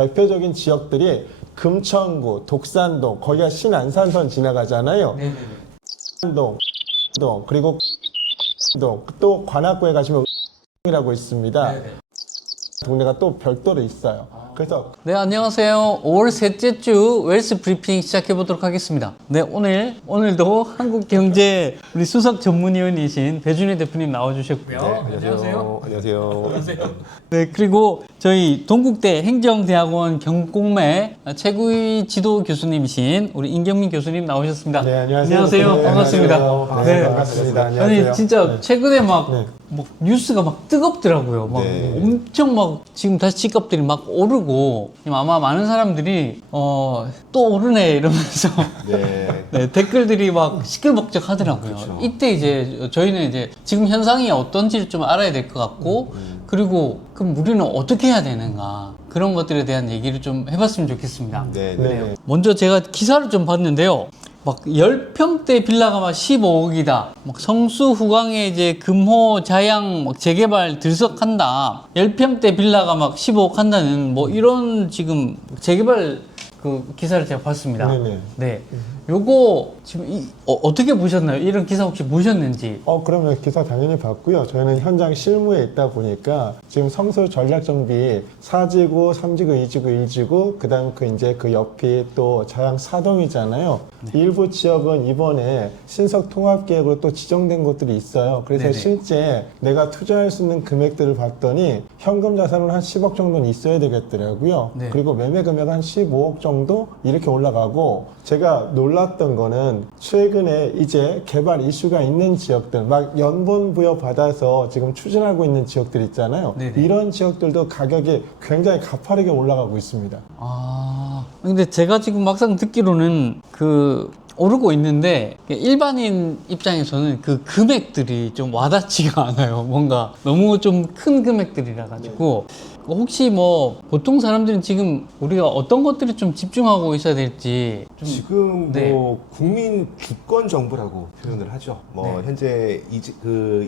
대표적인 지역들이 금천구, 독산동, 거기가 신안산선 지나가잖아요. 네네네. 동, 그리고 또 관악구에 가시면 이라고 있습니다. 네네. 동네가 또 별도로 있어요. 그래서 네, 안녕하세요. 5월 셋째 주 웰스 브리핑 시작해 보도록 하겠습니다. 네, 오늘도 한국경제 우리 수석 전문위원이신 배준희 대표님 나와주셨고요. 안녕하세요. 네, 그리고 저희 동국대 행정대학원 경공매 최고위 지도 교수님이신 우리 임경민 교수님 나오셨습니다. 네, 안녕하세요. 안녕하세요. 네, 반갑습니다. 안녕하세요. 네, 반갑습니다. 안녕하세요. 아니, 진짜 네. 최근에 막, 네. 막 뉴스가 막 뜨겁더라고요. 막 네. 엄청 막 지금 다시 집값들이 막 오르고 지금 아마 많은 사람들이 또 오르네 이러면서 네. 네, 댓글들이 막 시끌벅적 하더라고요. 그렇죠. 이때 이제 저희는 이제 지금 현상이 어떤지를 좀 알아야 될 것 같고 그리고 그럼 우리는 어떻게 해야 되는가 그런 것들에 대한 얘기를 좀 해봤으면 좋겠습니다. 네. 네. 먼저 제가 기사를 좀 봤는데요. 막 10평대 빌라가 막 15억이다. 막 성수 후광에 이제 금호 자양 막 재개발 들썩한다. 10평대 빌라가 막 15억 한다는 뭐 이런 지금 재개발 그 기사를 제가 봤습니다. 네네. 네. 요거 지금 어떻게 보셨나요? 이런 기사 혹시 보셨는지? 그러면 기사 당연히 봤고요. 저희는 현장 실무에 있다 보니까 지금 성수 전략정비 4지구, 3지구, 2지구, 1지구, 그 다음 이제 그 옆이 또 자양 4동이잖아요. 일부 지역은 이번에 신석 통합 계획으로 또 지정된 곳들이 있어요. 그래서 네네. 실제 내가 투자할 수 있는 금액들을 봤더니 현금 자산은 한 10억 정도는 있어야 되겠더라고요. 네. 그리고 매매 금액은 한 15억 정도 이렇게 올라가고, 제가 놀랐던 거는 최근에 이제 개발 이슈가 있는 지역들, 막 연본 부여 받아서 지금 추진하고 있는 지역들 있잖아요. 네네. 이런 지역들도 가격이 굉장히 가파르게 올라가고 있습니다. 근데 제가 지금 막상 듣기로는 오르고 있는데 일반인 입장에서는 그 금액들이 좀 와닿지가 않아요. 뭔가 너무 좀 큰 금액들이라 가지고 혹시 뭐 보통 사람들은 지금 우리가 어떤 것들을 좀 집중하고 있어야 될지 좀 지금 네. 뭐 국민 주권 정부라고 표현을 하죠. 뭐 네. 현재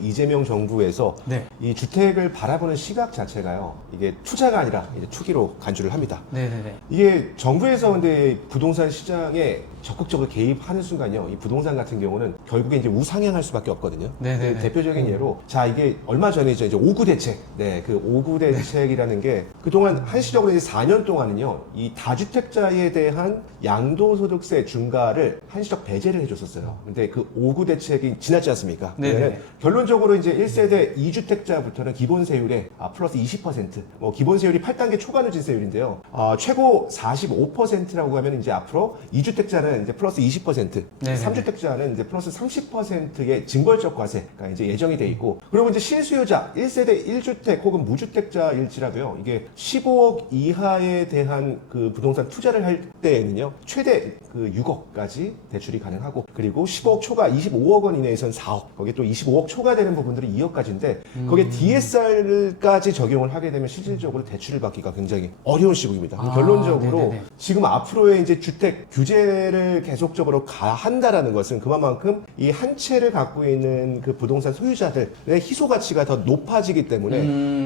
이재명 정부에서 네. 이 주택을 바라보는 시각 자체가요. 이게 투자가 아니라 이제 투기로 간주를 합니다. 네네네. 이게 정부에서 근데 부동산 시장에 적극적으로 개입하는 순간요, 이 부동산 같은 경우는 결국에 이제 우상향할 수밖에 없거든요. 네네네. 대표적인 예로, 자, 이게 얼마 전에 이제 5구 대책, 그 5구 대책이라는 게 그동안 한시적으로 이제 4년 동안은요, 이 다주택자에 대한 양도소득세 중과를 한시적 배제를 해줬었어요. 근데 그 5구 대책이 지났지 않습니까? 네네. 그러면 결론적으로 이제 1세대 2주택자부터는 기본세율에 플러스 20%, 뭐 기본세율이 8단계 초과 누진세율인데요. 최고 45%라고 하면 이제 앞으로 2주택자는 이제 플러스 20%, 네네. 3주택자는 이제 플러스 30%의 징벌적 과세가 이제 예정이 돼 있고, 그리고 이제 실수요자 1세대 1주택 혹은 무주택자일지라도요, 이게 15억 이하에 대한 그 부동산 투자를 할 때에는요, 최대 그 6억까지 대출이 가능하고, 그리고 15억 초과 25억 원 이내에서는 4억, 거기에 또 25억 초과되는 부분들은 2억까지인데, 거기에 DSR까지 적용을 하게 되면 실질적으로 대출을 받기가 굉장히 어려운 시국입니다. 결론적으로 네네네. 지금 앞으로의 이제 주택 규제를 계속적으로 한다라는 것은 그만큼 이 한 채를 갖고 있는 그 부동산 소유자들의 희소 가치가 더 높아지기 때문에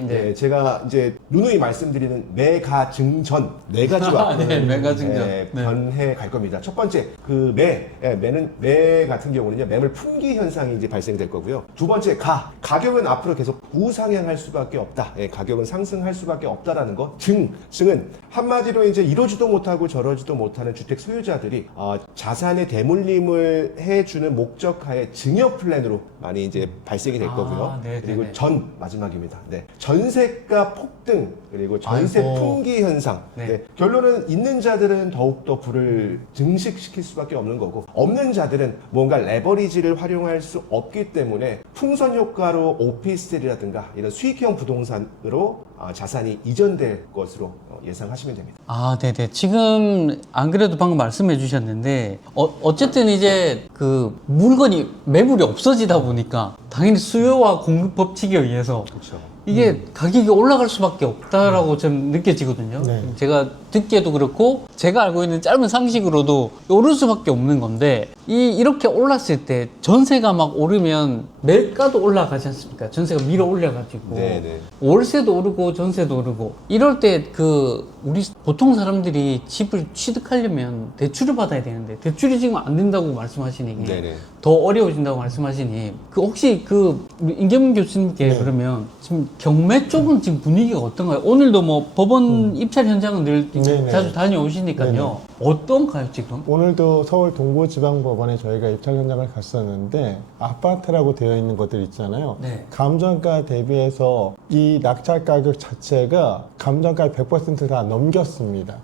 네. 제가 이제 누누이 말씀드리는 매가 증전 네 가지와 네, 매가 증전. 네. 변해 갈 겁니다. 첫 번째 그 매 같은 경우는요, 매물 품귀 현상이 이제 발생될 거고요. 두 번째 가격은 앞으로 계속 우상향할 수밖에 없다. 가격은 상승할 수밖에 없다라는 것. 증은 한마디로 이제 이러지도 못하고 저러지도 못하는 주택 소유자들이 자산의 대물림을 해주는 목적하에 증여 플랜으로 많이 이제 발생이 될 거고요. 네네네. 그리고 마지막입니다. 전세가 폭등, 그리고 전세 아이고. 품귀 현상. 네. 결론은 있는 자들은 더욱더 부를 증식시킬 수밖에 없는 거고, 없는 자들은 뭔가 레버리지를 활용할 수 없기 때문에 풍선 효과로 오피스텔이라든가 이런 수익형 부동산으로 자산이 이전될 것으로 예상하시면 됩니다. 네네. 지금 안 그래도 방금 말씀해 주셨는데 어쨌든 이제 그 물건이 매물이 없어지다 보니까 당연히 수요와 공급 법칙에 의해서 그렇죠. 이게 가격이 올라갈 수밖에 없다라고 좀 느껴지거든요. 네. 제가 듣기에도 그렇고 제가 알고 있는 짧은 상식으로도 오를 수밖에 없는 건데 이렇게 올랐을 때 전세가 막 오르면 매가도 올라가지 않습니까? 전세가 밀어 올려가지고 네네. 월세도 오르고 전세도 오르고 이럴 때 그 우리 보통 사람들이 집을 취득하려면 대출을 받아야 되는데 대출이 지금 안 된다고 말씀하시니 네네. 더 어려워진다고 말씀하시니 그 혹시 그 우리 임계문 교수님께 네. 그러면 지금 경매 쪽은 지금 분위기가 어떤가요? 오늘도 뭐 법원 입찰 현장은 늘 네네. 자주 다녀오시니까요. 네네. 어떤가요 지금? 오늘도 서울 동부지방법원에 저희가 입찰 현장을 갔었는데 아파트라고 되어 있는 것들 있잖아요. 네. 감정가 대비해서 이 낙찰 가격 자체가 감정가 100%다 넘겼습니다.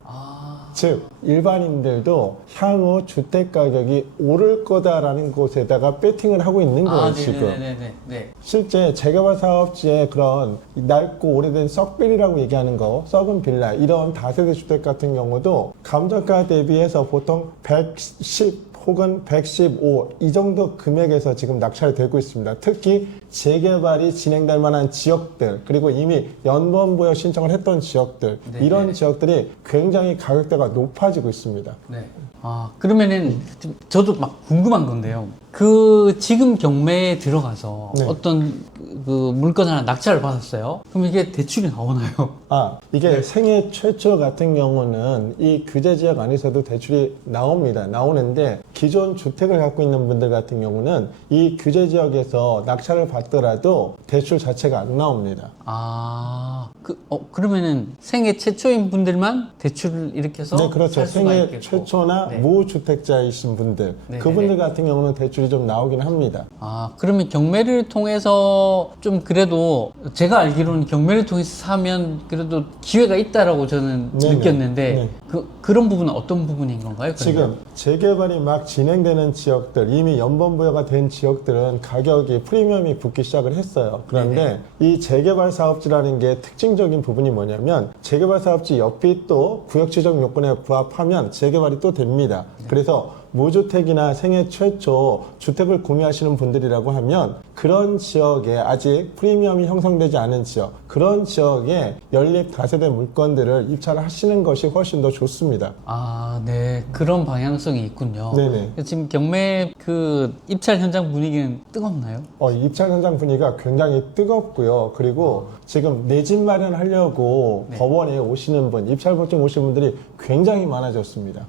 즉 일반인들도 향후 주택 가격이 오를 거다라는 곳에다가 배팅을 하고 있는 거예요. 지금. 네. 실제 재개발 사업지에 그런 낡고 오래된 썩빌이라고 얘기하는 거, 썩은 빌라 이런 다세대 주택 같은 경우도 감정가 대비해서 보통 110 혹은 115 이 정도 금액에서 지금 낙찰이 되고 있습니다. 특히 재개발이 진행될 만한 지역들 그리고 이미 연번부여 신청을 했던 지역들 이런 지역들이 굉장히 가격대가 높아지고 있습니다. 네. 아, 그러면은 좀 저도 막 궁금한 건데요. 그 지금 경매에 들어가서 네. 어떤 그 물건 하나 낙찰을 받았어요. 그럼 이게 대출이 나오나요? 이게 생애 최초 같은 경우는 이 규제 지역 안에서도 대출이 나옵니다. 나오는데 기존 주택을 갖고 있는 분들 같은 경우는 이 규제 지역에서 낙찰을 받더라도 대출 자체가 안 나옵니다. 그러면은 생애 최초인 분들만 대출을 이렇게 해서 네, 그렇죠. 살 수가 생애 있겠고. 최초나 네. 무주택자이신 분들, 네, 그분들 네. 같은 경우는 대출이 좀 나오긴 합니다. 그러면 경매를 통해서 좀 그래도 제가 알기로는 경매를 통해서 사면 그래도 기회가 있다라고 저는 네네. 느꼈는데 네. 그런 부분은 어떤 부분인 건가요? 그러면? 지금 재개발이 막 진행되는 지역들, 이미 연번부여가 된 지역들은 가격이 프리미엄이 붙기 시작을 했어요. 그런데 이 재개발 사업지라는 게 특징적인 부분이 뭐냐면 재개발 사업지 옆이 또 구역 지정 요건에 부합하면 재개발이 또 됩니다. 그래서 무주택이나 생애 최초 주택을 구매하시는 분들이라고 하면 그런 지역에 아직 프리미엄이 형성되지 않은 지역, 그런 지역에 연립 다세대 물건들을 입찰을 하시는 것이 훨씬 더 좋습니다. 네. 그런 방향성이 있군요. 네네. 지금 경매 그 입찰 현장 분위기는 뜨겁나요? 입찰 현장 분위기가 굉장히 뜨겁고요. 그리고 지금 내 집 마련하려고 법원에 오시는 분, 입찰 보증 오시는 분들이 굉장히 많아졌습니다.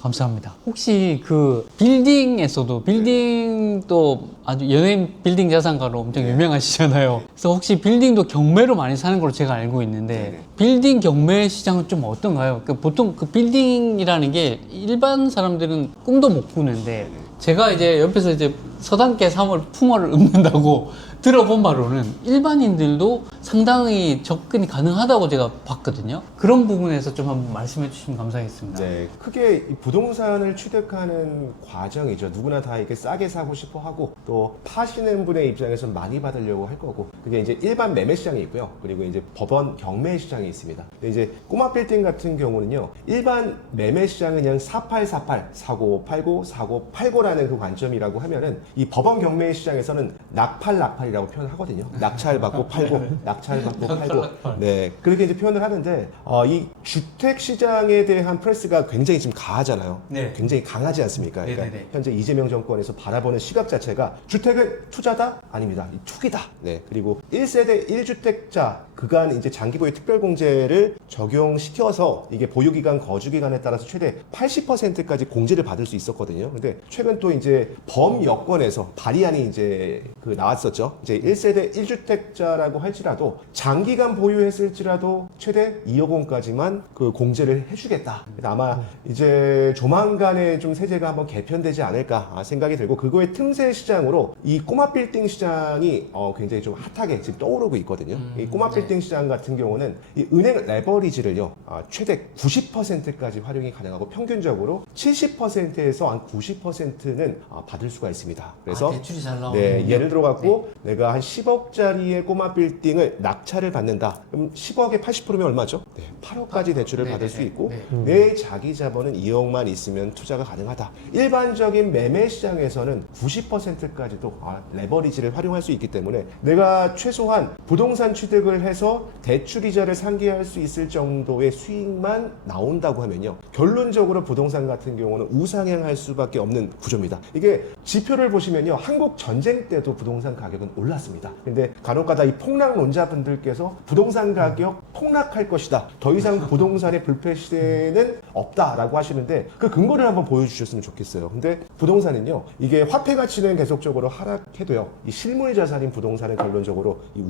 감사합니다. 혹시 그 빌딩에서도 빌딩도 아주 연예인 빌딩 자산가로 엄청 유명하시잖아요. 그래서 혹시 빌딩도 경매로 많이 사는 걸로 제가 알고 있는데 빌딩 경매 시장은 좀 어떤가요? 보통 그 빌딩이라는 게 일반 사람들은 꿈도 못 꾸는데 제가 이제 옆에서 이제 서당계 3월 풍어를 읊는다고 들어본 바로는 일반인들도 상당히 접근이 가능하다고 제가 봤거든요. 그런 부분에서 좀 한번 말씀해 주시면 감사하겠습니다. 네, 크게 이 부동산을 취득하는 과정이죠. 누구나 다 이렇게 싸게 사고 싶어 하고 또 파시는 분의 입장에서 많이 받으려고 할 거고 그게 이제 일반 매매 시장이 있고요. 그리고 이제 법원 경매 시장이 있습니다. 근데 이제 꼬마 빌딩 같은 경우는요. 일반 매매 시장은 그냥 4848, 사고 팔고 사고 팔고라는 그 관점이라고 하면은 이 법원 경매 시장에서는 낙팔이라고 표현하거든요. 낙찰 받고 팔고, 낙찰 받고 팔고. 네, 그렇게 이제 표현을 하는데 이 주택 시장에 대한 프레스가 굉장히 지금 강하잖아요. 네. 굉장히 강하지 않습니까? 그러니까 네네네. 현재 이재명 정권에서 바라보는 시각 자체가 주택은 투자다? 아닙니다. 투기다. 네, 그리고 1세대 1주택자 그간 이제 장기보유 특별공제를 적용시켜서 이게 보유기간, 거주기간에 따라서 최대 80%까지 공제를 받을 수 있었거든요. 근데 최근 또 이제 범여권에서 발의안이 이제 그 나왔었죠. 이제 1세대 1주택자라고 할지라도 장기간 보유했을지라도 최대 2억 원까지만 그 공제를 해주겠다. 아마 이제 조만간에 좀 세제가 한번 개편되지 않을까 생각이 들고 그거의 틈새 시장으로 이 꼬마 빌딩 시장이 굉장히 좀 핫하게 지금 떠오르고 있거든요. 이 꼬마 빌딩 시장 같은 경우는 이 은행 레버리지를요 최대 90%까지 활용이 가능하고 평균적으로 70%에서 한 90%는 받을 수가 있습니다. 그래서 대출이 잘 나오는 네, 예를 들어 갖고 내가 한 10억짜리의 꼬마 빌딩을 낙찰을 받는다. 그럼 10억에 80%면 얼마죠? 네, 8억까지 대출을 받을 수 있고 내 자기 자본은 2억만 있으면 투자가 가능하다. 일반적인 매매 시장에서는 90%까지도 레버리지를 활용할 수 있기 때문에 내가 최소한 부동산 취득을 해서 대출 이자를 상기할 수 있을 정도의 수익만 나온다고 하면요. 결론적으로 부동산 같은 경우는 우상향할 수밖에 없는 구조입니다. 이게 지표를 보시면요, 한국 전쟁 때도 부동산 가격은 올랐습니다. 근데 간혹가다 이 폭락론자분들께서 부동산 가격 폭락할 것이다, 더 이상 부동산의 불패 시대는 없다라고 하시는데 그 근거를 한번 보여주셨으면 좋겠어요. 근데 부동산은요, 이게 화폐 가치는 계속적으로 하락해도요, 이 실물 자산인 부동산은 결론적으로 이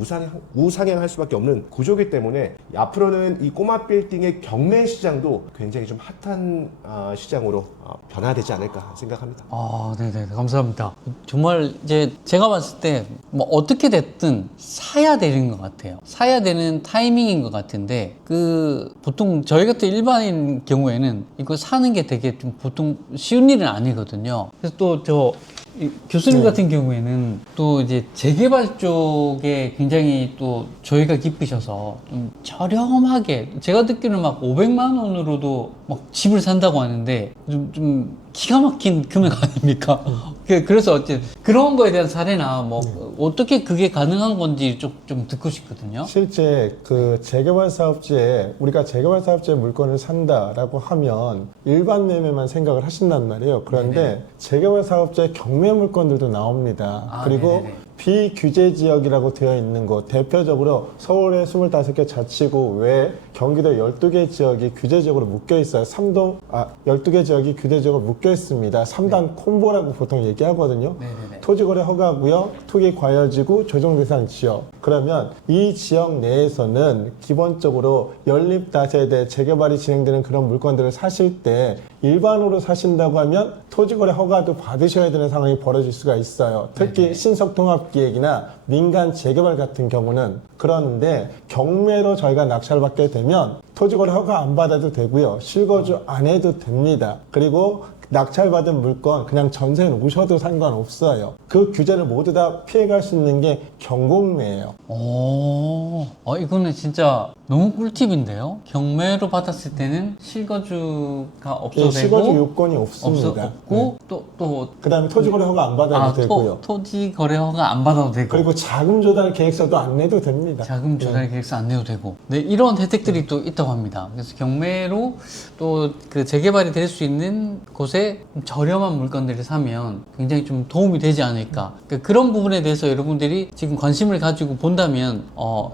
우상향할 수밖에 없는 구조이기 때문에 앞으로는 이 꼬마 빌딩의 경매 시장도 굉장히 좀 핫한 시장으로 변화되지 않을까 생각합니다. 아, 네네, 감사합니다. 정말 이제 제가 봤을 때 뭐 어떻게 됐든 사야 되는 것 같아요. 사야 되는 타이밍인 것 같은데 그 보통 저희 같은 일반인 경우에는 이거 사는 게 되게 좀 보통 쉬운 일은 아니거든요. 그래서 또 교수님 네. 같은 경우에는 또 이제 재개발 쪽에 굉장히 또 저희가 깊으셔서 좀 저렴하게, 제가 듣기로는 막 500만 원으로도 막 집을 산다고 하는데 좀 기가 막힌 금액 아닙니까? 그래서 어쨌든 그런 거에 대한 사례나 뭐 어떻게 그게 가능한 건지 좀 듣고 싶거든요. 실제 그 재개발 사업지에 우리가 재개발 사업지에 물건을 산다라고 하면 일반 매매만 생각을 하신단 말이에요. 그런데 재개발 사업지에 경매 물건들도 나옵니다. 아, 그리고 네네네. 비규제 지역이라고 되어 있는 곳, 대표적으로 서울의 25개 자치구 외에 경기도 12개 지역이 규제 지역으로 묶여 있어요. 12개 지역이 규제 지역으로 묶여 있습니다. 3단 콤보라고 보통 얘기하거든요. 네네네. 토지거래 허가구역, 투기과열지구, 조정대상 지역. 그러면 이 지역 내에서는 기본적으로 연립다세대 재개발이 진행되는 그런 물건들을 사실 때 일반으로 사신다고 하면 토지거래 허가도 받으셔야 되는 상황이 벌어질 수가 있어요. 특히 네네. 신속통합기획이나 민간 재개발 같은 경우는. 그러는데 경매로 저희가 낙찰을 받게 되면 토지거래 허가 안 받아도 되고요. 실거주 안 해도 됩니다. 그리고 낙찰받은 물건 그냥 전세 놓으셔도 상관없어요. 그 규제를 모두 다 피해갈 수 있는 게 경공매예요. 이거는 진짜 너무 꿀팁인데요. 경매로 받았을 때는 실거주가 없어도 예, 되고 실거주 요건이 없습니다. 없고 또 그다음에 토지거래 허가 안 받아도 되고요. 토지 거래 허가 안 받아도 되고 그리고 자금 조달 계획서도 안 내도 됩니다. 자금 조달 계획서 안 내도 되고, 네, 이런 혜택들이 또 있다고 합니다. 그래서 경매로 또 그 재개발이 될 수 있는 곳에 저렴한 물건들을 사면 굉장히 좀 도움이 되지 않을까. 그러니까 그런 부분에 대해서 여러분들이 지금 관심을 가지고 본다면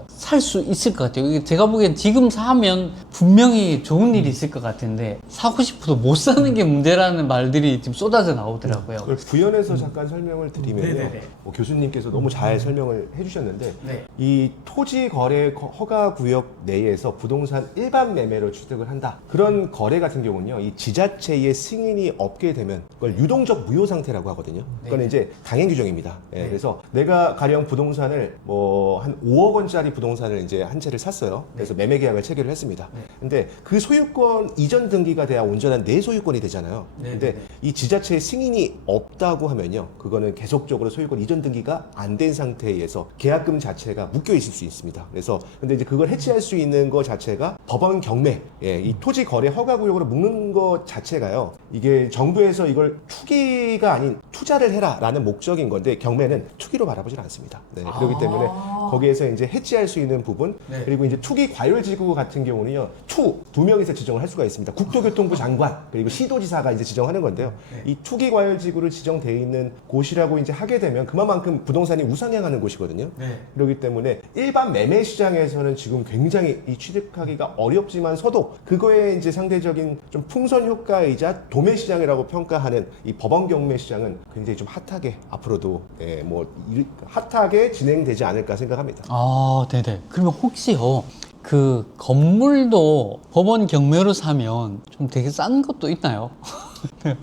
살 수 있을 것 같아요. 이게 제가 보기엔 지금 사면 분명히 좋은 일이 있을 것 같은데 사고 싶어도 못 사는 게 문제라는 말들이 지금 쏟아져 나오더라고요. 그걸 부연해서 잠깐 설명을 드리면요, 네네네. 교수님께서 너무 잘 설명을 해주셨는데 네. 이 토지 거래 허가 구역 내에서 부동산 일반 매매로 취득을 한다, 그런 거래 같은 경우는요, 이 지자체의 승인이 없게 되면 그걸 유동적 무효 상태라고 하거든요. 그건 이제 당행 규정입니다. 예, 그래서 내가 가령 부동산을 뭐 한 5억 원짜리 부동산을 이제 한 채를 샀어요. 그래서 매매 계약을 체결을 했습니다. 근데 그 소유권 이전 등기가 돼야 온전한 내 소유권이 되잖아요. 근데 이 지자체의 승인이 없다고 하면요, 그거는 계속적으로 소유권 이전 등기가 안 된 상태에서 계약금 자체가 묶여 있을 수 있습니다. 그래서 근데 이제 그걸 해체할 수 있는 것 자체가 법원 경매, 이 토지 거래 허가 구역으로 묶는 것 자체가요, 이게 정부에서 이걸 투기가 아닌 투자를 해라라는 목적인 건데 경매는 투기로 바라보질 않습니다. 네, 그렇기 때문에 거기에서 이제 해지할 수 있는 부분, 그리고 이제 투기 과열지구 같은 경우는요, 두 명이서 지정을 할 수가 있습니다. 국토교통부 장관 그리고 시도지사가 이제 지정하는 건데요. 이 투기 과열지구를 지정돼 있는 곳이라고 이제 하게 되면 그만큼 부동산이 우상향하는 곳이거든요. 그렇기 때문에 일반 매매 시장에서는 지금 굉장히 이 취득하기가 어렵지만서도 그거에 이제 상대적인 좀 풍선 효과이자 도매 시장이라고 평가하는 이 법원 경매 시장은 굉장히 좀 핫하게 앞으로도 핫하게 진행되지 않을까 생각합니다. 아, 네네. 그러면 혹시요, 그 건물도 법원 경매로 사면 좀 되게 싼 것도 있나요?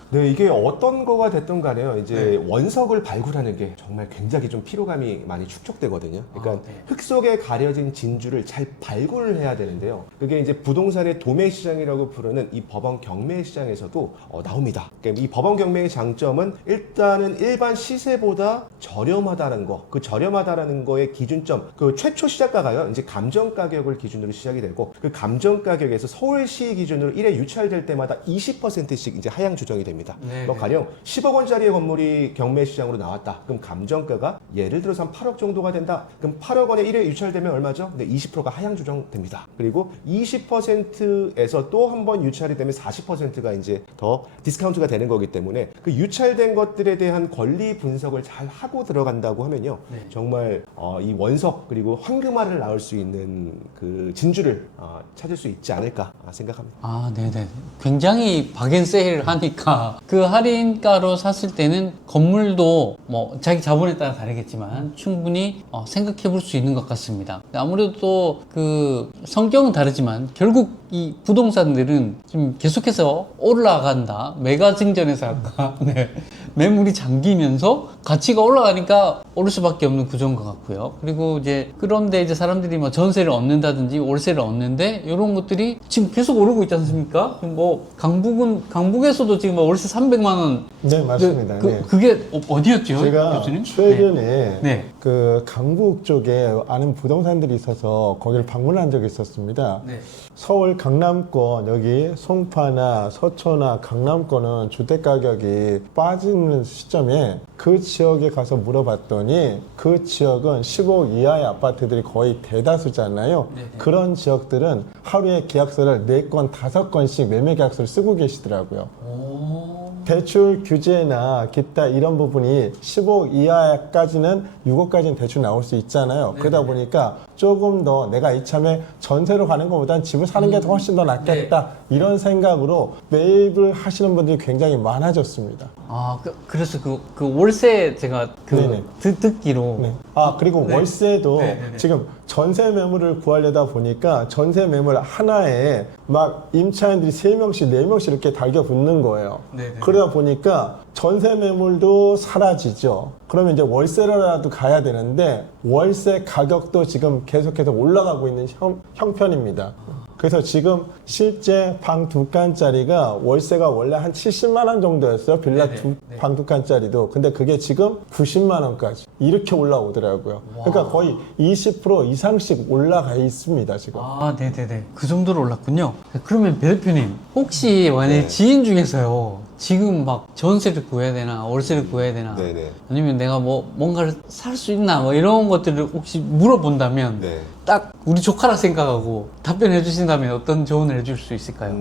네, 이게 어떤 거가 됐든 간에요, 이제 원석을 발굴하는 게 정말 굉장히 좀 피로감이 많이 축적되거든요. 그러니까 흙 속에 가려진 진주를 잘 발굴을 해야 되는데요. 그게 이제 부동산의 도매 시장이라고 부르는 이 법원 경매 시장에서도 나옵니다. 그러니까 이 법원 경매의 장점은 일단은 일반 시세보다 저렴하다는 거, 그 저렴하다라는 거의 기준점, 그 최초 시작가가요, 이제 감정 가격을 기준으로 시작이 되고 그 감정 가격에서 서울시 기준으로 1회 유찰될 때마다 20%씩 이제 하향 하향 조정이 됩니다. 네, 뭐 네. 가령 10억 원짜리의 건물이 경매 시장으로 나왔다. 그럼 감정가가 예를 들어서 한 8억 정도가 된다. 그럼 8억 원에 1회 유찰되면 얼마죠? 네, 20%가 하향 조정됩니다. 그리고 20%에서 또 한 번 유찰이 되면 40%가 이제 더 디스카운트가 되는 거기 때문에 그 유찰된 것들에 대한 권리 분석을 잘 하고 들어간다고 하면요. 네. 정말 이 원석 그리고 황금알을 낳을 수 있는 그 진주를 찾을 수 있지 않을까 생각합니다. 아, 네네. 굉장히 박앤세일 하니까 그 할인가로 샀을 때는 건물도 뭐 자기 자본에 따라 다르겠지만 충분히 생각해 볼 수 있는 것 같습니다. 아무래도 또 그 성격은 다르지만 결국 이 부동산들은 지금 계속해서 올라간다. 메가 증전에서 아까 네. 매물이 잠기면서 가치가 올라가니까 오를 수밖에 없는 구조인 것 같고요. 그리고 이제 그런데 이제 사람들이 뭐 전세를 얻는다든지 월세를 얻는데 이런 것들이 지금 계속 오르고 있지 않습니까? 뭐 강북에서도 지금 뭐 월세 300만 원. 네, 맞습니다. 네. 그게 어디였죠, 제가 교수님? 최근에 네. 그 강북 쪽에 아는 부동산들이 있어서 거기를 방문한 적이 있었습니다. 네. 서울 강남권 여기 송파나 서초나 강남권은 주택 가격이 빠지는 시점에 그 지역에 가서 물어봤더니 그 지역은 10억 이하의 아파트들이 거의 대다수잖아요. 네네. 그런 지역들은 하루에 계약서를 4건, 5건씩 매매 계약서를 쓰고 계시더라고요. 오. 대출 규제나 기타 이런 부분이 10억 이하까지는 6억까지는 대출 나올 수 있잖아요. 네네. 그러다 보니까 조금 더 내가 이참에 전세로 가는 것보단 집을 사는 게 훨씬 더 낫겠다. 이런 생각으로 매입을 하시는 분들이 굉장히 많아졌습니다. 아, 그래서 그 월세 제가 네네. 듣기로. 네. 아, 그리고 네. 월세도 네네네. 지금 전세 매물을 구하려다 보니까 전세 매물 하나에 막 임차인들이 3명씩, 4명씩 이렇게 달겨 붙는 거예요. 네네. 그러다 보니까 전세 매물도 사라지죠. 그러면 이제 월세라도 가야 되는데 월세 가격도 지금 계속해서 올라가고 있는 형편입니다. 그래서 지금 실제 방 2칸짜리가 월세가 원래 한 70만 원 정도였어요. 빌라 네네. 방 2칸짜리도. 근데 그게 지금 90만 원까지 이렇게 올라오더라고요. 그러니까 거의 20% 이상씩 올라가 있습니다, 지금. 아, 네네네. 그 정도로 올랐군요. 그러면 배 대표님, 혹시 만약에 네. 지인 중에서요, 지금 막 전세를 구해야 되나, 월세를 구해야 되나, 네네. 아니면 내가 뭐 뭔가를 살 수 있나, 뭐 이런 것들을 혹시 물어본다면, 네. 딱 우리 조카라 생각하고 답변해 주신다면 어떤 조언을 해줄 수 있을까요?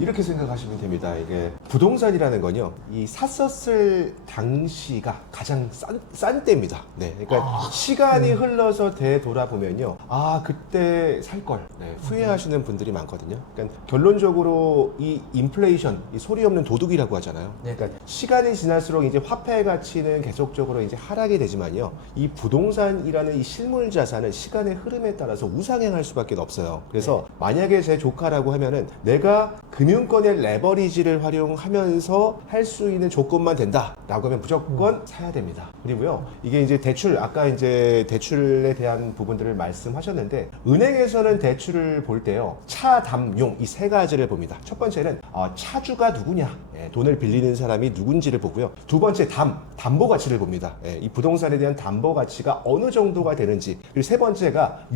이렇게 생각하시면 됩니다. 이게 부동산이라는 건요, 이 샀었을 당시가 가장 싼 때입니다. 네, 그러니까 시간이 흘러서 되돌아보면요, 아 그때 살 걸 후회하시는 분들이 많거든요. 그러니까 결론적으로 이 인플레이션, 이 소리 없는 도둑이라고 하잖아요. 네. 그러니까 시간이 지날수록 이제 화폐 가치는 계속적으로 이제 하락이 되지만요, 이 부동산이라는 이 실물 자산은 시간의 흐름에 따라서 우상향할 수밖에 없어요. 그래서 만약에 제 조카라고 하면은 내가 금융권의 레버리지를 활용하면서 할 수 있는 조건만 된다라고 하면 무조건 사야 됩니다. 그리고요, 이게 이제 대출, 아까 이제 대출에 대한 부분들을 말씀하셨는데, 은행에서는 대출을 볼 때요, 차, 담, 용 이 세 가지를 봅니다. 첫 번째는 차주가 누구냐, 돈을 빌리는 사람이 누군지를 보고요. 두 번째 담보 가치를 봅니다. 이 부동산에 대한 담보 가치가 어느 정도가 되는지. 그리고 세 번째가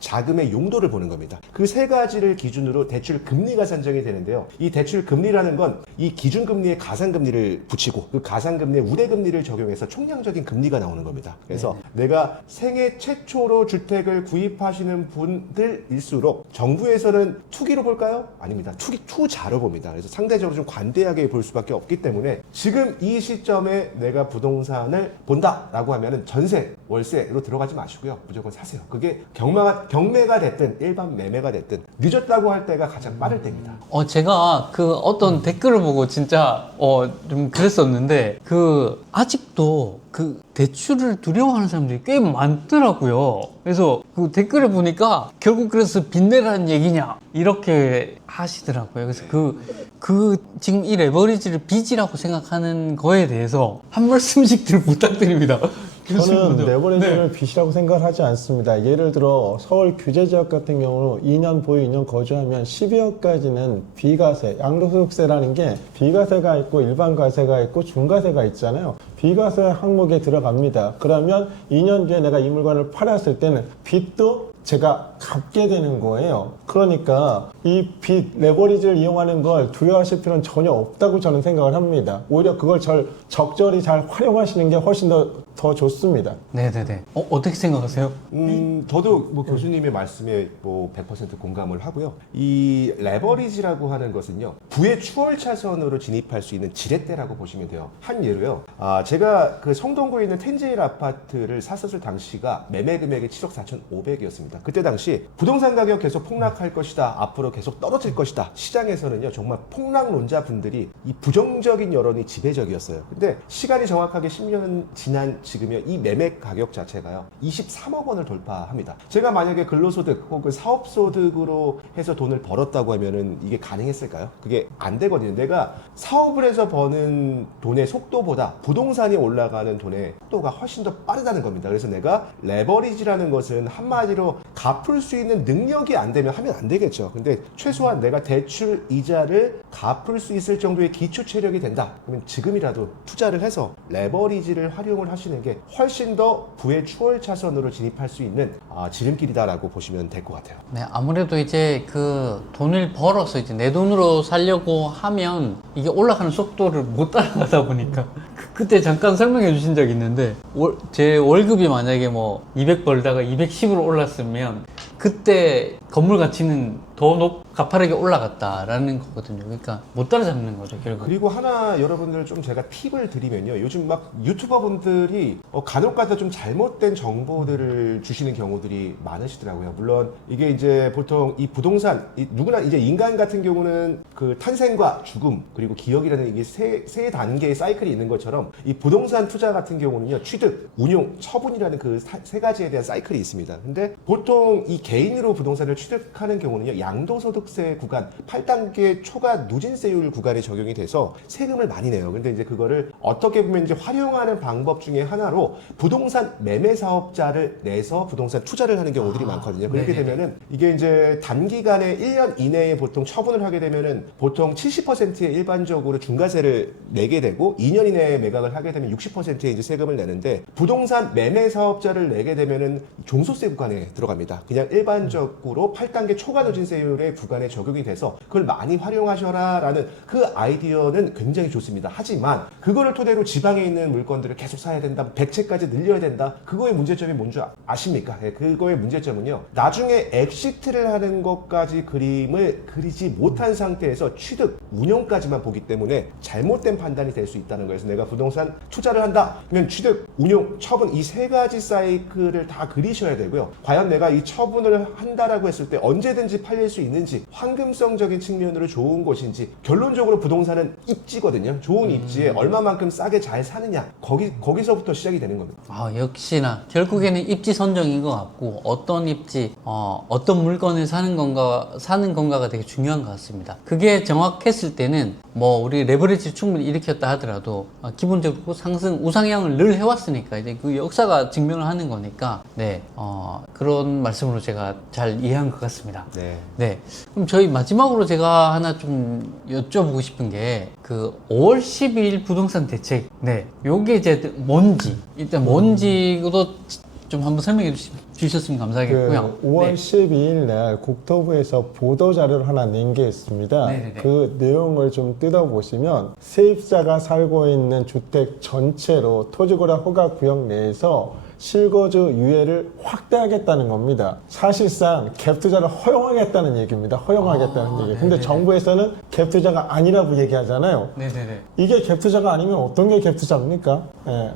자금의 용도를 보는 겁니다. 그 세 가지를 기준으로 대출 금리가 산정이 되는데요. 이 대출 금리라는 건 이 기준 금리에 가상 금리를 붙이고 그 가상 금리에 우대 금리를 적용해서 총량적인 금리가 나오는 겁니다. 그래서 내가 생애 최초로 주택을 구입하시는 분들일수록 정부에서는 투기로 볼까요? 아닙니다. 투자로 봅니다. 그래서 상대적으로 좀 관대하게 볼 수밖에 없기 때문에 지금 이 시점에 내가 부동산을 본다라고 하면은 전세, 월세로 들어가지 마시고요. 무조건 사세요. 그게 경매가 됐든 일반 매매가 됐든 늦었다고 할 때가 가장 빠를 때입니다. 제가 그 어떤 댓글을 보고 진짜 좀 그랬었는데, 아직도 그 대출을 두려워하는 사람들이 꽤 많더라고요. 그래서 그 댓글을 보니까 결국 그래서 빚내라는 얘기냐 이렇게 하시더라고요. 그래서 지금 이 레버리지를 빚이라고 생각하는 거에 대해서 한 말씀씩 좀 부탁드립니다. 저는 레버리지를 네. 빚이라고 생각을 하지 않습니다. 예를 들어 서울 규제지역 같은 경우는 2년 보유 2년 거주하면 12억까지는 비과세, 양도소득세라는 게 비과세가 있고 일반 과세가 있고 중과세가 있잖아요. 비과세 항목에 들어갑니다. 그러면 2년 뒤에 내가 이 물건을 팔았을 때는 빚도 제가 갚게 되는 거예요. 그러니까 이 빚 레버리지를 이용하는 걸 두려워하실 필요는 전혀 없다고 저는 생각을 합니다. 오히려 그걸 적절히 잘 활용하시는 게 훨씬 더 좋습니다. 네네네. 어떻게 생각하세요? 저도 뭐 교수님의 말씀에 뭐 100% 공감을 하고요. 이 레버리지라고 하는 것은요, 부의 추월 차선으로 진입할 수 있는 지렛대라고 보시면 돼요. 한 예로요. 제가 그 성동구에 있는 텐제일 아파트를 샀었을 당시가 매매 금액이 7억 4,500이었습니다. 그때 당시 부동산 가격 계속 폭락할 것이다. 앞으로 계속 떨어질 것이다. 시장에서는요, 정말 폭락론자 분들이 이 부정적인 여론이 지배적이었어요. 근데 시간이 정확하게 10년 지난 지금요, 이 매매 가격 자체가요 23억 원을 돌파합니다. 제가 만약에 근로소득 혹은 사업소득으로 해서 돈을 벌었다고 하면은 이게 가능했을까요? 그게 안 되거든요. 내가 사업을 해서 버는 돈의 속도보다 부동산이 올라가는 돈의 속도가 훨씬 더 빠르다는 겁니다. 그래서 내가 레버리지라는 것은 한마디로 갚을 수 있는 능력이 안 되면 하면 안 되겠죠. 근데 최소한 내가 대출 이자를 갚을 수 있을 정도의 기초 체력이 된다. 그러면 지금이라도 투자를 해서 레버리지를 활용을 하시는 게 훨씬 더 부의 추월 차선으로 진입할 수 있는 지름길이다라고 보시면 될 것 같아요. 네, 아무래도 이제 그 돈을 벌어서 이제 내 돈으로 살려고 하면 이게 올라가는 속도를 못 따라가다 보니까 그때 잠깐 설명해 주신 적이 있는데 제 월급이 만약에 뭐 200 벌다가 210으로 올랐으면 그때 건물 가치는 더 가파르게 올라갔다라는 거거든요. 그러니까 못 따라잡는 거죠, 결국. 그리고 하나 여러분들 좀 제가 팁을 드리면요. 요즘 막 유튜버 분들이 간혹가다 좀 잘못된 정보들을 주시는 경우들이 많으시더라고요. 물론 이게 이제 보통 이 부동산, 누구나 이제 인간 같은 경우는 그 탄생과 죽음 그리고 기억이라는 이게 세 단계의 사이클이 있는 것처럼 이 부동산 투자 같은 경우는요. 취득, 운용, 처분이라는 그 세 가지에 대한 사이클이 있습니다. 근데 보통 이 개인으로 부동산을 취득하는 경우는요. 양도소득세 구간 8단계 초과 누진세율 구간에 적용이 돼서 세금을 많이 내요. 근데 이제 그거를 어떻게 보면 이제 활용하는 방법 중에 하나로 부동산 매매 사업자를 내서 부동산 투자를 하는 경우들이 많거든요. 그렇게 네네네. 되면은 이게 이제 단기간에 1년 이내에 보통 처분을 하게 되면은 보통 70%의 일반적으로 중과세를 내게 되고 2년 이내에 매각을 하게 되면 60%의 이제 세금을 내는데 부동산 매매 사업자를 내게 되면은 종소세 구간에 들어갑니다. 그냥 일반적으로 8단계 초과 누진세율의 구간에 적용이 돼서 그걸 많이 활용하셔라 라는 그 아이디어는 굉장히 좋습니다. 하지만 그거를 토대로 지방에 있는 물건들을 계속 사야 된다, 100채까지 늘려야 된다. 그거의 문제점이 뭔지 아십니까? 그거의 문제점은요. 나중에 엑시트를 하는 것까지 그림을 그리지 못한 상태에서 취득, 운용까지만 보기 때문에 잘못된 판단이 될 수 있다는 거예요. 그래서 내가 부동산 투자를 한다. 그러면 취득, 운용, 처분 이 세 가지 사이클을 다 그리셔야 되고요. 과연 내가 이 처분을 한다라고 했을 때 언제든지 팔릴 수 있는지, 황금성적인 측면으로 좋은 것인지, 결론적으로 부동산은 입지거든요. 좋은 입지에 얼마만큼 싸게 잘 사느냐, 거기서부터 시작이 되는 겁니다. 역시나 결국에는 입지 선정인 것 같고 어떤 입지, 어떤 물건을 사는 건가가 되게 중요한 것 같습니다. 그게 정확했을 때는 뭐 우리 레버리지 충분히 일으켰다 하더라도 기본적으로 상승 우상향을 늘 해왔으니까 이제 그 역사가 증명을 하는 거니까 네, 그런 말씀으로 제가 잘 이해한 것 같습니다. 네. 네. 그럼 저희 마지막으로 제가 하나 좀 여쭤보고 싶은 게 그 5월 12일 부동산 대책. 네. 요게 이제 뭔지 일단 뭔지도 좀 한번 설명해 주셨으면 감사하겠고요. 그 5월 네. 12일 날 국토부에서 보도 자료를 하나 낸 게 있습니다. 네네네. 그 내용을 좀 뜯어보시면 세입자가 살고 있는 주택 전체로 토지거래 허가 구역 내에서 실거주 유예를 확대하겠다는 겁니다. 사실상 갭 투자를 허용하겠다는 얘기입니다. 허용하겠다는 얘기. 근데 네네네. 정부에서는 갭 투자가 아니라고 얘기하잖아요. 네네네. 이게 갭 투자가 아니면 어떤 게 갭 투자입니까? 예.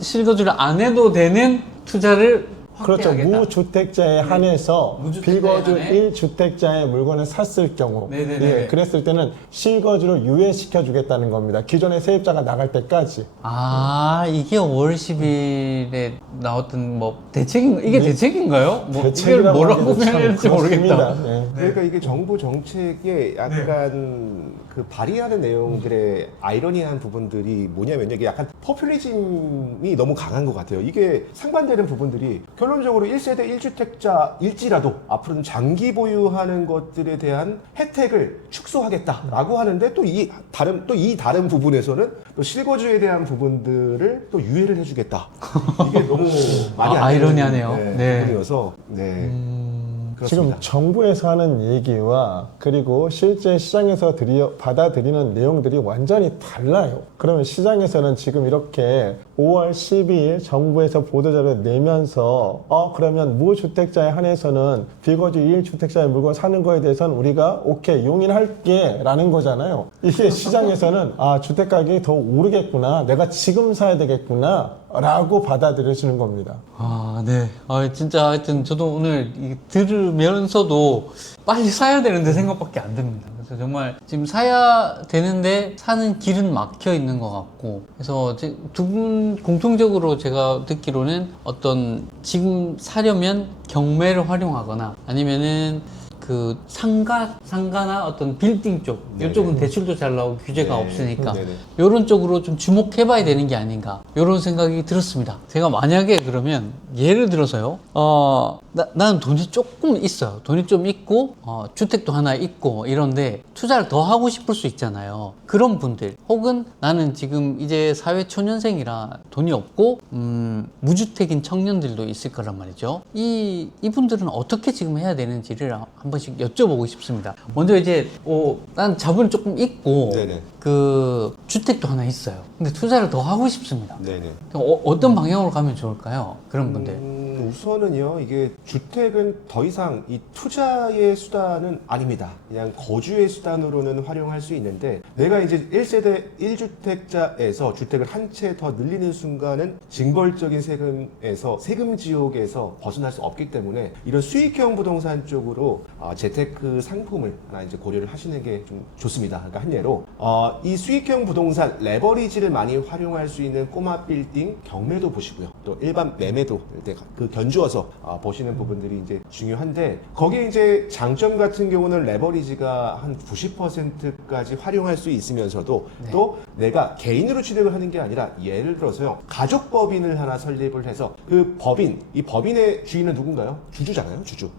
실거주를 안 해도 되는 투자를 그렇죠. 확대하겠다. 무주택자에 한해서 무주택자에 빌거주 한해? 1주택자의 물건을 샀을 경우 네네네. 그랬을 때는 실거주를 유예시켜 주겠다는 겁니다. 기존의 세입자가 나갈 때까지. 이게 5월 10일에 나왔던 뭐 대책인가? 이게 대책인가요? 뭐 이걸 대책이라고 뭐라고 하기도 참 표현할지 모르겠다. 그렇습니다. 네. 그러니까 이게 정부 정책에 약간 그 발의하는 내용들의 아이러니한 부분들이 뭐냐면요. 이게 약간 포퓰리즘이 너무 강한 것 같아요. 이게 상반되는 부분들이 결론적으로 1세대 1주택자일지라도 앞으로는 장기 보유하는 것들에 대한 혜택을 축소하겠다라고 하는데 또 이 다른 부분에서는 또 실거주에 대한 부분들을 또 유예를 해주겠다. 이게 너무 많이 안 아이러니하네요. 되는, 네. 부분이어서 지금 그렇습니다. 정부에서 하는 얘기와 그리고 실제 시장에서 받아들이는 내용들이 완전히 달라요. 그러면 시장에서는 지금 이렇게 5월 12일 정부에서 보도자료를 내면서 그러면 무주택자에 한해서는 비거주 1주택자의 물건 사는 거에 대해서는 우리가 오케이 용인할게 라는 거잖아요. 이게 시장에서는 주택 가격이 더 오르겠구나, 내가 지금 사야 되겠구나 라고 받아들여지는 겁니다. 네. 진짜 하여튼 저도 오늘 들으면서도 빨리 사야 되는데 생각밖에 안 듭니다. 그래서 정말 지금 사야 되는데 사는 길은 막혀 있는 것 같고, 그래서 두 분 공통적으로 제가 듣기로는 어떤 지금 사려면 경매를 활용하거나 아니면은 그 상가나 어떤 빌딩 쪽, 이쪽은 대출도 잘 나오고 규제가 없으니까 네네. 이런 쪽으로 좀 주목해봐야 되는 게 아닌가, 이런 생각이 들었습니다. 제가 만약에 그러면 예를 들어서요, 나는 돈이 조금 있어요. 돈이 좀 있고 주택도 하나 있고 이런데 투자를 더 하고 싶을 수 있잖아요. 그런 분들, 혹은 나는 지금 이제 사회 초년생이라 돈이 없고 무주택인 청년들도 있을 거란 말이죠. 이분들은 어떻게 지금 해야 되는지를 한 번씩 여쭤보고 싶습니다. 먼저 이제 난 자본이 조금 있고 네네. 그 주택도 하나 있어요. 근데 투자를 더 하고 싶습니다. 네네. 어떤 방향으로 가면 좋을까요? 그런 분들. 우선은요, 이게 주택은 더 이상 이 투자의 수단은 아닙니다. 그냥 거주의 수단으로는 활용할 수 있는데, 내가 이제 1세대 1주택자에서 주택을 한 채 더 늘리는 순간은 징벌적인 세금 지옥에서 벗어날 수 없기 때문에 이런 수익형 부동산 쪽으로 재테크 상품을 하나 이제 고려를 하시는 게 좀 좋습니다. 그러니까 한 예로 이 수익형 부동산 레버리지를 많이 활용할 수 있는 꼬마 빌딩 경매도 보시고요. 또 일반 매매도 그 견주어서 보시는 부분들이 이제 중요한데, 거기에 이제 장점 같은 경우는 레버리지가 한 90%까지 활용할 수 있으면서도 또 내가 개인으로 취득을 하는 게 아니라, 예를 들어서요, 가족법인을 하나 설립을 해서 그 이 법인의 주인은 누군가요? 주주잖아요, 주주.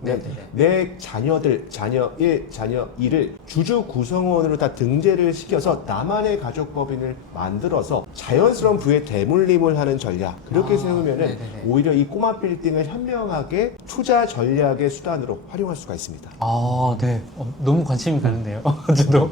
내 자녀들, 자녀 1, 자녀 2를 주주 구성원으로 다 등재를 시켜서 나만의 가족법인을 만들어서 자연스러운 부의 대물림을 하는 전략, 그렇게 세우면은 오히려 이 꼬마 빌딩을 현명하게 투자 전략의 수단으로 활용할 수가 있습니다. 네. 너무 관심이 가는데요. 저도.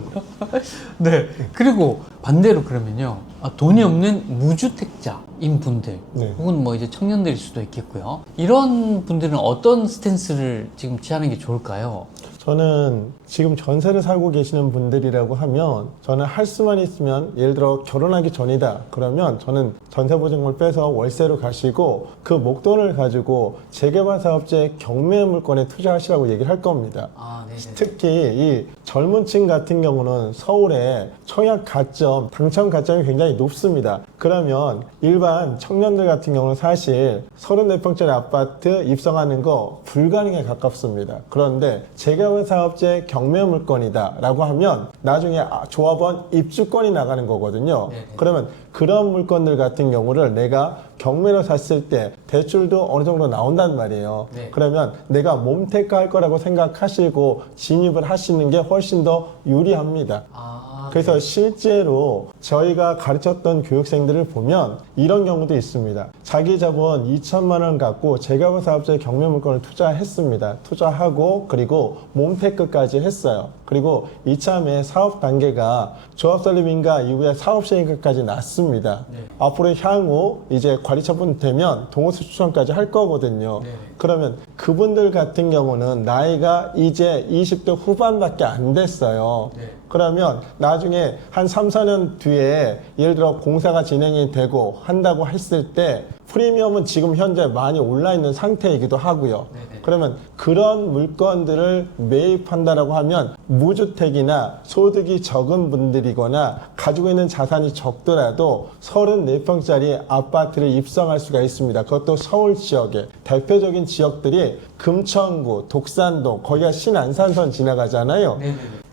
네. 그리고 반대로 그러면요, 돈이 없는 무주택자인 분들, 혹은 뭐 이제 청년들일 수도 있겠고요. 이런 분들은 어떤 스탠스를 지금 취하는 게 좋을까요? 저는 지금 전세를 살고 계시는 분들이라고 하면, 저는 할 수만 있으면, 예를 들어 결혼하기 전이다 그러면 저는 전세보증금을 빼서 월세로 가시고 그 목돈을 가지고 재개발 사업자의 경매 물건에 투자하시라고 얘기를 할 겁니다. 특히 이 젊은 층 같은 경우는 서울에 청약 가점, 당첨 가점이 굉장히 높습니다. 그러면 일반 청년들 같은 경우는 사실 34평짜리 아파트 입성하는 거 불가능에 가깝습니다. 그런데 재개발 사업자의 경매 물건이다 라고 하면 나중에 조합원 입주권이 나가는 거거든요. 그러면 그런 물건들 같은 경우를 내가 경매로 샀을 때 대출도 어느 정도 나온단 말이에요. 그러면 내가 몸택화 할 거라고 생각하시고 진입을 하시는 게 훨씬 더 유리합니다. 그래서 실제로 저희가 가르쳤던 교육생들을 보면 이런 경우도 있습니다. 자기 자본 2천만 원 갖고 재개발 사업자의 경매 물건을 투자했습니다. 투자하고 그리고 몸테크까지 했어요. 그리고 이참에 사업 단계가 조합 설립인가 이후에 사업 시행까지 났습니다. 앞으로 향후 이제 관리 처분 되면 동호수 추천까지 할 거거든요. 그러면 그분들 같은 경우는 나이가 이제 20대 후반밖에 안 됐어요. 그러면 나중에 한 3, 4년 뒤에 예를 들어 공사가 진행이 되고 한다고 했을 때 프리미엄은 지금 현재 많이 올라 있는 상태이기도 하고요. 그러면 그런 물건들을 매입한다라고 하면 무주택이나 소득이 적은 분들이거나 가지고 있는 자산이 적더라도 34평짜리 아파트를 입성할 수가 있습니다. 그것도 서울 지역에. 대표적인 지역들이 금천구, 독산동, 거기가 신안산선 지나가잖아요.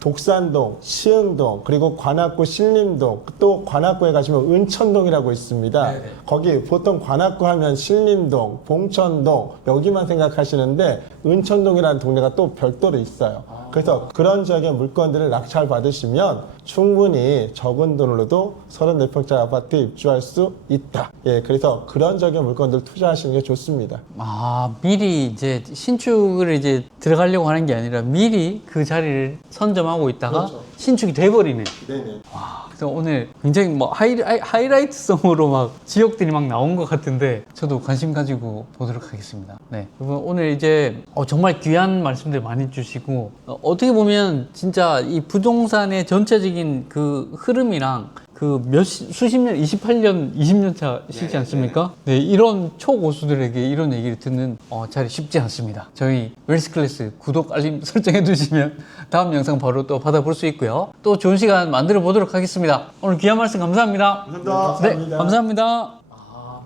독산동, 시흥동, 그리고 관악구 신림동, 또 관악구에 가시면 은천동이라고 있습니다. 거기 보통 관악구 하면 신림동, 봉천동 여기만 생각하시는데 은천동이라는 동네가 또 별도로 있어요. 그래서 그런 지역의 물건들을 낙찰 받으시면 충분히 적은 돈으로도 34평짜리 아파트에 입주할 수 있다. 예, 그래서 그런 지역의 물건들 투자하시는 게 좋습니다. 아, 미리 이제 신축을 이제 들어가려고 하는 게 아니라 미리 그 자리를 선점하고 있다가 그렇죠. 신축이 돼버리네. 네네. 와, 그래서 오늘 굉장히 뭐 하이라이트성으로 막 지역들이 막 나온 것 같은데 저도 관심 가지고 보도록 하겠습니다. 네. 그리고 오늘 이제 정말 귀한 말씀들 많이 주시고 어떻게 보면 진짜 이 부동산의 전체적인 그 흐름이랑 그 수십 년, 28년, 20년 차시지 않습니까? 네, 이런 초고수들에게 이런 얘기를 듣는 자리 쉽지 않습니다. 저희 웰스클래스 구독, 알림 설정해 두시면 다음 영상 바로 또 받아볼 수 있고요. 또 좋은 시간 만들어 보도록 하겠습니다. 오늘 귀한 말씀 감사합니다. 감사합니다. 네, 감사합니다.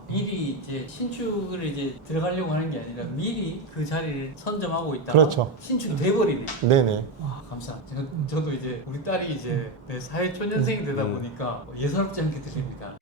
미리 이제 신축을 이제 들어가려고 하는 게 아니라 미리 그 자리를 선점하고 있다가 그렇죠. 신축이 돼버리네. 네네. 와, 감사. 저도 이제 우리 딸이 이제 사회 초년생이 되다 보니까 예사롭지 않게 들립니다.